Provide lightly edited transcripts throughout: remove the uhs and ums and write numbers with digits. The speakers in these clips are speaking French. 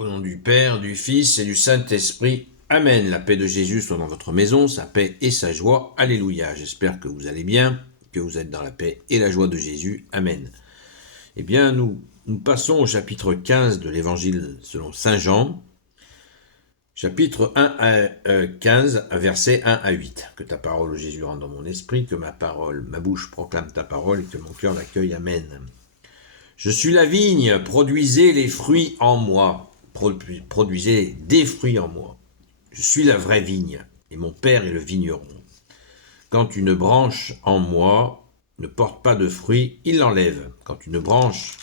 Au nom du Père, du Fils et du Saint-Esprit. Amen. La paix de Jésus soit dans votre maison, sa paix et sa joie. Alléluia. J'espère que vous allez bien, que vous êtes dans la paix et la joie de Jésus. Amen. Eh bien, nous passons au chapitre 15 de l'Évangile selon Saint Jean. Chapitre 1 à 15, versets 1 à 8. Que ta parole, Jésus, rentre dans mon esprit, que ma bouche proclame ta parole et que mon cœur l'accueille. Amen. Je suis la vigne, produisez les fruits en moi. Produisez des fruits en moi. Je suis la vraie vigne, et mon Père est le vigneron. Quand une branche en moi ne porte pas de fruits, il l'enlève. Quand une branche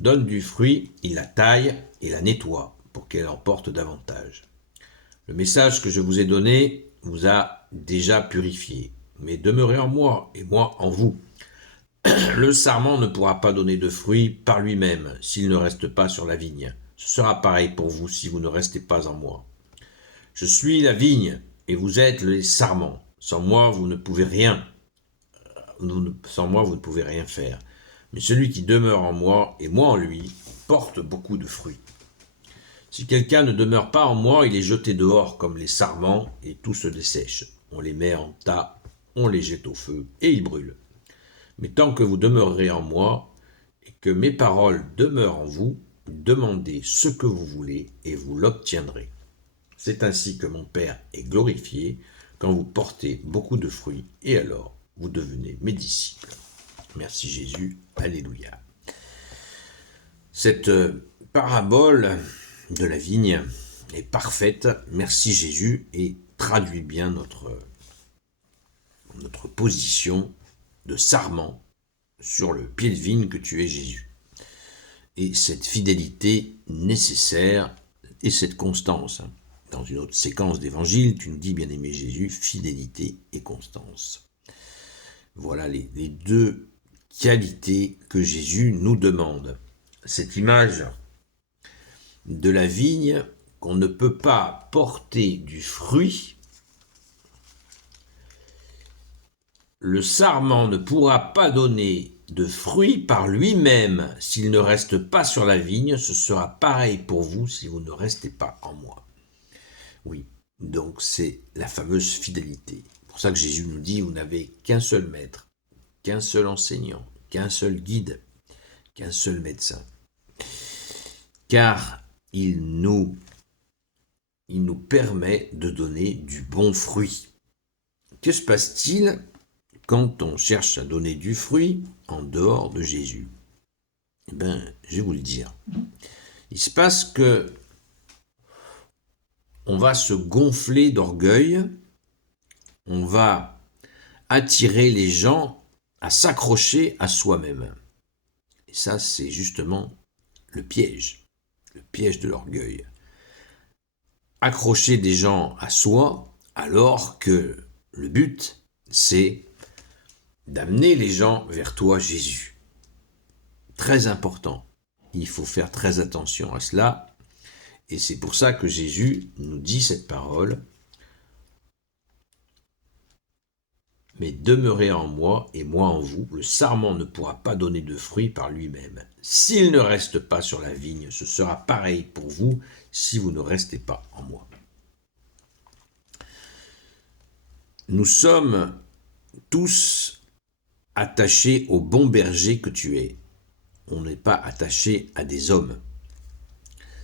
donne du fruit, il la taille et la nettoie pour qu'elle en porte davantage. Le message que je vous ai donné vous a déjà purifié, mais demeurez en moi et moi en vous. Le sarment ne pourra pas donner de fruits par lui-même s'il ne reste pas sur la vigne. Ce sera pareil pour vous si vous ne restez pas en moi. Je suis la vigne et vous êtes les sarments. Sans moi, vous ne pouvez rien. Sans moi, vous ne pouvez rien faire. Mais celui qui demeure en moi et moi en lui porte beaucoup de fruits. Si quelqu'un ne demeure pas en moi, il est jeté dehors comme les sarments et tout se dessèche. On les met en tas, on les jette au feu et ils brûlent. Mais tant que vous demeurerez en moi et que mes paroles demeurent en vous, demandez ce que vous voulez et vous l'obtiendrez. C'est ainsi que mon Père est glorifié quand vous portez beaucoup de fruits et alors vous devenez mes disciples. Merci Jésus, alléluia. Cette parabole de la vigne est parfaite, merci Jésus, et traduit bien notre position de sarment sur le pied de vigne que tu es Jésus. Et cette fidélité nécessaire et cette constance. Dans une autre séquence d'évangile, tu nous dis, bien-aimé Jésus, fidélité et constance. Voilà les deux qualités que Jésus nous demande. Cette image de la vigne qu'on ne peut pas porter du fruit, le sarment ne pourra pas donner de fruits par lui-même s'il ne reste pas sur la vigne, ce sera pareil pour vous si vous ne restez pas en moi. Oui, donc c'est la fameuse fidélité. C'est pour ça que Jésus nous dit, vous n'avez qu'un seul maître, qu'un seul enseignant, qu'un seul guide, qu'un seul médecin. Car il nous permet de donner du bon fruit. Que se passe-t-il quand on cherche à donner du fruit en dehors de Jésus? Eh bien, je vais vous le dire. Il se passe que on va se gonfler d'orgueil, on va attirer les gens à s'accrocher à soi-même. Et ça, c'est justement le piège de l'orgueil. Accrocher des gens à soi, alors que le but, c'est d'amener les gens vers toi, Jésus. Très important. Il faut faire très attention à cela. Et c'est pour ça que Jésus nous dit cette parole. Mais demeurez en moi et moi en vous, le sarment ne pourra pas donner de fruits par lui-même. S'il ne reste pas sur la vigne, ce sera pareil pour vous si vous ne restez pas en moi. Nous sommes tous attachés au bon berger que tu es. On n'est pas attaché à des hommes.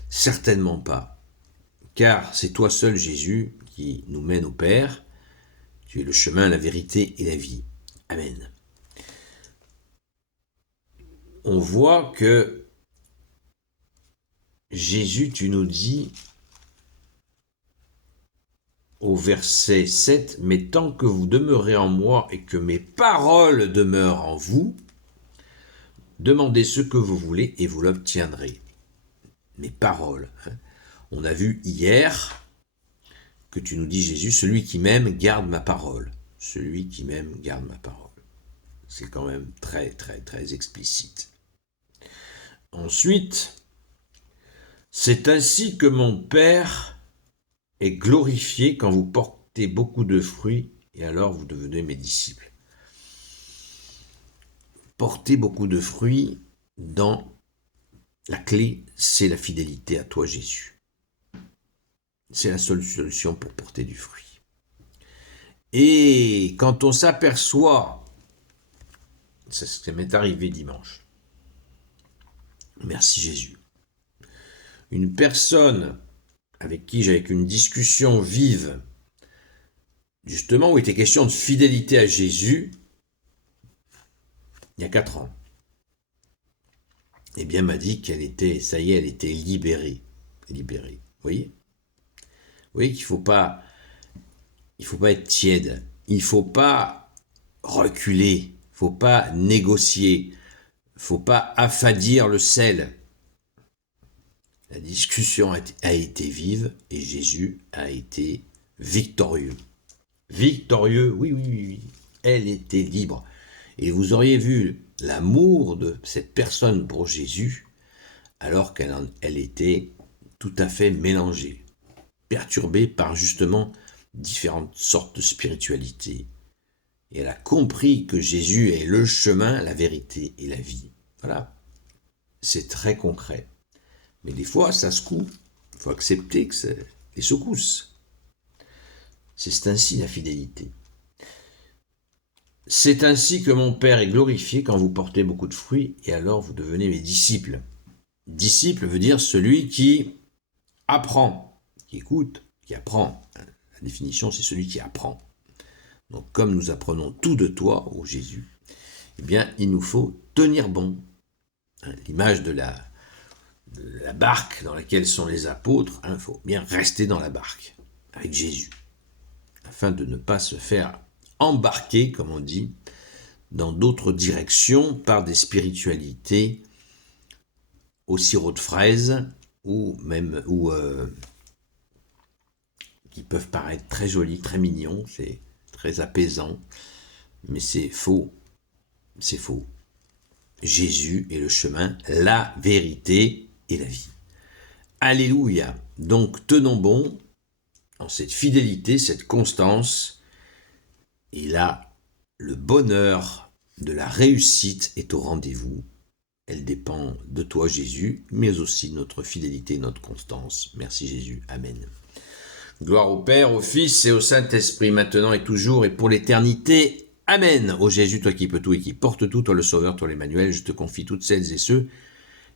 Certainement pas. Car c'est toi seul, Jésus, qui nous mène au Père. Tu es le chemin, la vérité et la vie. Amen. On voit que Jésus, tu nous dis au verset 7, « Mais tant que vous demeurez en moi et que mes paroles demeurent en vous, demandez ce que vous voulez et vous l'obtiendrez. » Mes paroles. On a vu hier que tu nous dis, Jésus, « Celui qui m'aime garde ma parole. » Celui qui m'aime garde ma parole. C'est quand même très, très, très explicite. Ensuite, c'est ainsi que mon Père est glorifié quand vous portez beaucoup de fruits et alors vous devenez mes disciples. Portez beaucoup de fruits dans La clé, c'est la fidélité à toi, Jésus. C'est la seule solution pour porter du fruit. Et quand on s'aperçoit, c'est ce qui m'est arrivé dimanche, merci Jésus, une personne avec qui j'avais une discussion vive, justement où il était question de fidélité à Jésus, il y a 4 ans, eh bien m'a dit qu'elle était, ça y est, elle était libérée. Libérée. Vous voyez qu'il il faut pas être tiède, il faut pas reculer, il faut pas négocier, il faut pas affadir le sel. La discussion a été vive et Jésus a été victorieux. Victorieux, oui, oui, oui, oui. Elle était libre. Et vous auriez vu l'amour de cette personne pour Jésus, alors qu'elle était tout à fait mélangée, perturbée par justement différentes sortes de spiritualité. Et elle a compris que Jésus est le chemin, la vérité et la vie. Voilà. C'est très concret. Mais des fois, ça secoue. Il faut accepter que c'est des secousses. C'est ainsi la fidélité. C'est ainsi que mon Père est glorifié quand vous portez beaucoup de fruits, et alors vous devenez mes disciples. Disciple veut dire celui qui apprend, qui écoute, qui apprend. La définition, c'est celui qui apprend. Donc, comme nous apprenons tout de toi, ô Jésus, eh bien, il nous faut tenir bon. L'image de la barque dans laquelle sont les apôtres, il faut bien rester dans la barque, avec Jésus, afin de ne pas se faire embarquer, comme on dit, dans d'autres directions par des spiritualités au sirop de fraise ou même qui peuvent paraître très jolies, très mignons, c'est très apaisant, mais c'est faux. C'est faux. Jésus est le chemin, la vérité et la vie. Alléluia. Donc tenons bon en cette fidélité, cette constance, et là, le bonheur de la réussite est au rendez-vous. Elle dépend de toi, Jésus, mais aussi de notre fidélité et notre constance. Merci Jésus. Amen. Gloire au Père, au Fils et au Saint-Esprit, maintenant et toujours et pour l'éternité. Amen. Ô Jésus, toi qui peux tout et qui portes tout, toi le Sauveur, toi l'Emmanuel, je te confie toutes celles et ceux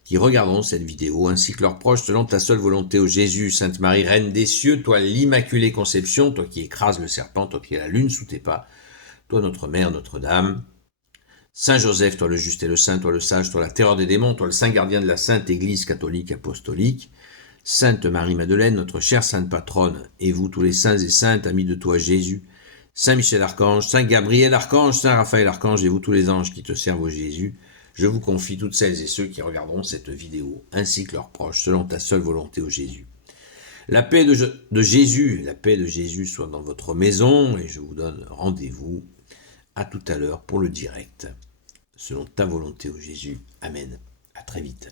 qui regarderont cette vidéo, ainsi que leurs proches, selon ta seule volonté, ô Jésus, Sainte Marie, Reine des cieux, toi l'Immaculée Conception, toi qui écrases le serpent, toi qui as la lune sous tes pas, toi notre Mère, Notre-Dame, Saint Joseph, toi le juste et le saint, toi le sage, toi la terreur des démons, toi le saint gardien de la Sainte Église catholique apostolique, Sainte Marie-Madeleine, notre chère Sainte Patronne, et vous tous les saints et saintes, amis de toi Jésus, Saint Michel Archange, Saint Gabriel Archange, Saint Raphaël Archange, et vous tous les anges qui te servent au Jésus, je vous confie toutes celles et ceux qui regarderont cette vidéo, ainsi que leurs proches, selon ta seule volonté au Jésus. La paix de Jésus soit dans votre maison, et je vous donne rendez-vous à tout à l'heure pour le direct, selon ta volonté au Jésus. Amen. À très vite.